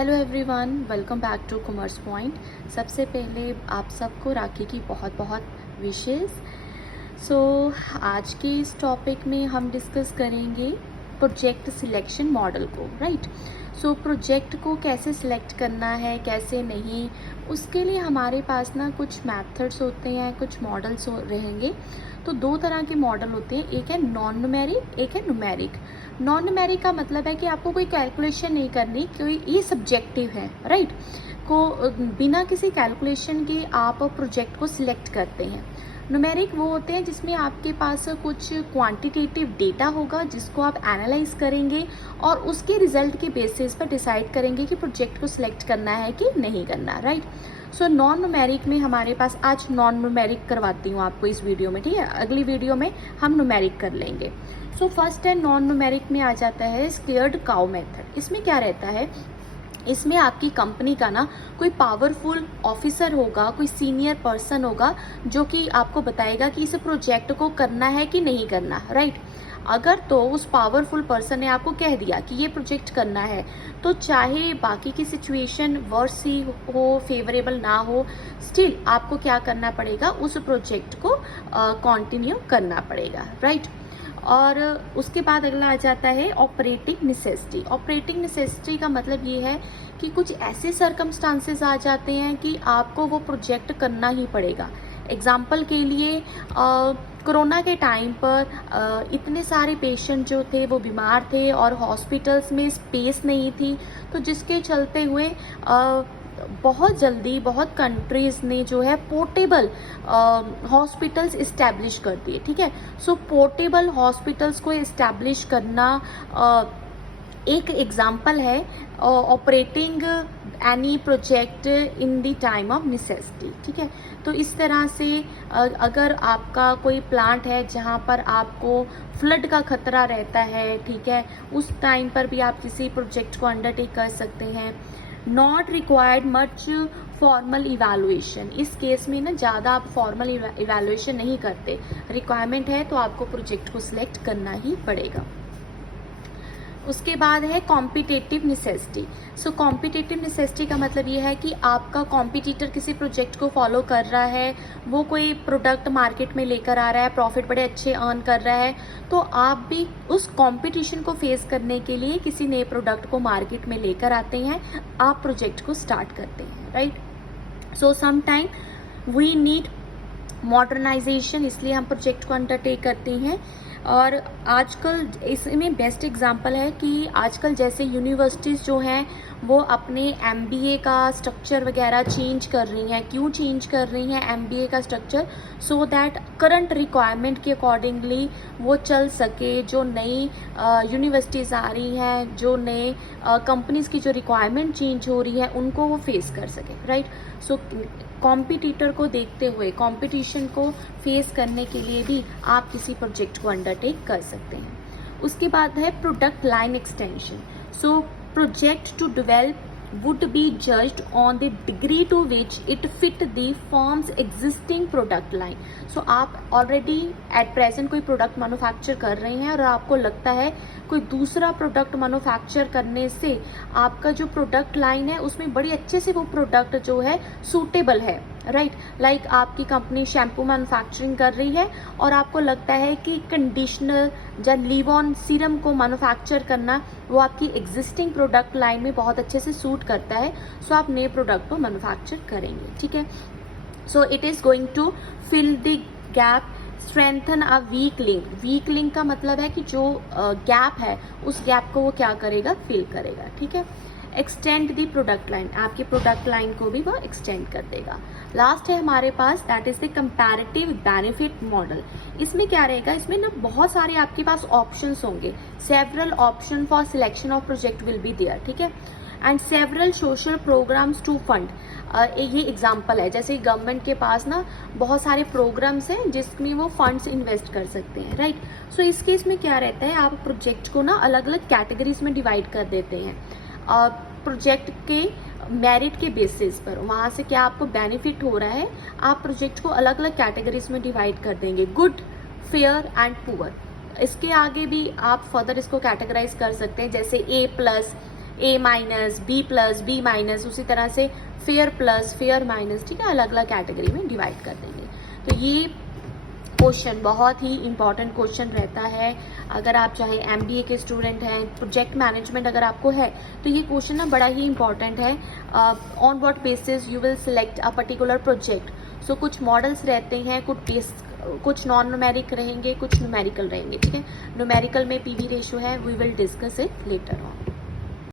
Hello everyone, welcome back to commerce point. सबसे पहले आप सबको राखी की बहुत बहुत विशेस। आज के इस टॉपिक में हम डिस्कस करेंगे प्रोजेक्ट सिलेक्शन मॉडल को, राइट। प्रोजेक्ट को कैसे सिलेक्ट करना है, कैसे नहीं, उसके लिए हमारे पास ना कुछ मेथड्स होते हैं, कुछ मॉडल्स रहेंगे। तो दो तरह के मॉडल होते हैं, एक है नॉन न्यूमेरिक, एक है न्यूमेरिक। नॉन न्यूमेरिक का मतलब है कि आपको कोई कैलकुलेशन नहीं करनी, कोई ये सब्जेक्टिव है, राइट। को बिना किसी कैलकुलेशन के आप प्रोजेक्ट को सिलेक्ट करते हैं। न्यूमेरिक वो होते हैं जिसमें आपके पास कुछ क्वांटिटेटिव डेटा होगा जिसको आप एनालाइज करेंगे और उसके रिजल्ट के बेसिस पर डिसाइड करेंगे कि प्रोजेक्ट को सिलेक्ट करना है कि नहीं करना, राइट। नॉन न्यूमेरिक में हमारे पास, आज नॉन न्यूमेरिक करवाती हूँ आपको इस वीडियो में, ठीक है। अगली वीडियो में हम न्यूमेरिक कर लेंगे। फर्स्ट है नॉन न्यूमेरिक में आ जाता है स्क्वेयर्ड काउ मेथड। इसमें क्या रहता है, इसमें आपकी कंपनी का ना कोई पावरफुल ऑफिसर होगा, कोई सीनियर पर्सन होगा जो कि आपको बताएगा कि इस प्रोजेक्ट को करना है कि नहीं करना, राइट। अगर तो उस पावरफुल पर्सन ने आपको कह दिया कि ये प्रोजेक्ट करना है, तो चाहे बाकी की सिचुएशन वर्स ही हो, फेवरेबल ना हो, स्टिल आपको क्या करना पड़ेगा, उस प्रोजेक्ट को कंटिन्यू करना पड़ेगा, राइट। और उसके बाद अगला आ जाता है ऑपरेटिंग नेसेसिटी। ऑपरेटिंग नेसेसिटी का मतलब ये है कि कुछ ऐसे सर्कमस्टांसेस आ जाते हैं कि आपको वो प्रोजेक्ट करना ही पड़ेगा। एग्जाम्पल के लिए कोरोना के टाइम पर इतने सारे पेशेंट जो थे वो बीमार थे और हॉस्पिटल्स में स्पेस नहीं थी, तो जिसके चलते हुए बहुत जल्दी बहुत कंट्रीज़ ने जो है पोर्टेबल हॉस्पिटल्स इस्टेब्लिश कर दिए, ठीक है। पोर्टेबल हॉस्पिटल्स को इस्टेब्लिश करना एक एग्जाम्पल है operating any project in the time of necessity, ठीक है। तो इस तरह से अगर आपका कोई प्लांट है जहाँ पर आपको फ्लड का खतरा रहता है, ठीक है, उस टाइम पर भी आप किसी प्रोजेक्ट को अंडरटेक कर सकते हैं। Not required much formal evaluation. इस केस में ना ज़्यादा आप फॉर्मल इवैल्यूएशन नहीं करते, रिक्वायरमेंट है तो आपको प्रोजेक्ट को सिलेक्ट करना ही पड़ेगा। उसके बाद है कॉम्पिटिटिव नेसेसिटी। कॉम्पिटिटिव नेसेसिटी का मतलब ये है कि आपका कॉम्पिटिटर किसी प्रोजेक्ट को फॉलो कर रहा है, वो कोई प्रोडक्ट मार्केट में लेकर आ रहा है, प्रॉफिट बड़े अच्छे अर्न कर रहा है, तो आप भी उस कॉम्पिटिशन को फेस करने के लिए किसी नए प्रोडक्ट को मार्केट में लेकर आते हैं, आप प्रोजेक्ट को स्टार्ट करते हैं, right. Some time we need modernisation, इसलिए हम प्रोजेक्ट को अंडरटेक करते हैं। और आजकल इसमें बेस्ट एग्जांपल है कि आजकल जैसे यूनिवर्सिटीज़ जो हैं वो अपने एमबीए का स्ट्रक्चर वगैरह चेंज कर रही हैं। क्यों चेंज कर रही हैं एमबीए का structure? So that current requirement के अकॉर्डिंगली वो चल सके। जो नई यूनिवर्सिटीज़ आ रही हैं, जो नए कंपनीज़ की जो रिक्वायरमेंट चेंज हो रही है, उनको वो फेस कर सके, राइट। कॉम्पिटिटर को देखते हुए, कंपटीशन को फेस करने के लिए भी आप किसी प्रोजेक्ट को अंडरटेक कर सकते हैं। उसके बाद है product line extension. Project to develop would be judged on the degree to which it fit the firm's existing product line. आप already at present कोई प्रोडक्ट मैन्युफैक्चर कर रहे हैं और आपको लगता है कोई दूसरा प्रोडक्ट मैन्युफैक्चर करने से आपका जो प्रोडक्ट लाइन है उसमें बड़ी अच्छे से वो प्रोडक्ट जो है सूटेबल है, राइट। लाइक आपकी कंपनी शैम्पू मैन्युफैक्चरिंग कर रही है और आपको लगता है कि कंडीशनर या लीव ऑन सीरम को मैन्युफैक्चर करना वो आपकी एग्जिस्टिंग प्रोडक्ट लाइन में बहुत अच्छे से सूट करता है, आप नए प्रोडक्ट को मैन्युफैक्चर करेंगे, ठीक है। It is going to fill the gap, strengthen a weak link. Weak link का मतलब है कि जो गैप है उस गैप को वो क्या करेगा, फिल करेगा, ठीक है। एक्सटेंड दी प्रोडक्ट लाइन, आपकी प्रोडक्ट लाइन को भी वो एक्सटेंड कर देगा। लास्ट है हमारे पास, that is the comparative benefit model. इसमें क्या रहेगा, इसमें ना बहुत सारे आपके पास ऑप्शंस होंगे। Several option for selection of project will be there, ठीक है। And several social programs to fund. ये एग्जाम्पल है, जैसे गवर्नमेंट के पास ना बहुत सारे प्रोग्राम्स हैं जिसमें वो फंड्स इन्वेस्ट कर सकते हैं, राइट। इस केस में क्या रहता है, आप प्रोजेक्ट को ना अलग अलग कैटेगरीज में डिवाइड कर देते हैं प्रोजेक्ट के मेरिट के बेसिस पर। वहाँ से क्या आपको बेनिफिट हो रहा है, आप प्रोजेक्ट को अलग अलग कैटेगरीज में डिवाइड कर देंगे, गुड, फेयर एंड पुअर। इसके आगे भी आप फर्दर इसको कैटेगराइज कर सकते हैं, जैसे A+, A minus, B minus, उसी तरह से फेयर प्लस, फेयर माइनस, ठीक है, अलग अलग कैटेगरी में डिवाइड कर देंगे। तो ये क्वेश्चन बहुत ही इंपॉर्टेंट क्वेश्चन रहता है। अगर आप चाहे MBA के स्टूडेंट हैं, प्रोजेक्ट मैनेजमेंट अगर आपको है, तो ये क्वेश्चन ना बड़ा ही इंपॉर्टेंट है। On what basis you will select a particular project. So कुछ मॉडल्स रहते हैं, कुछ नॉन न्यूमेरिक रहेंगे, कुछ न्यूमेरिकल रहेंगे, ठीक है। न्यूमेरिकल में PV रेशियो है, we will discuss it later on.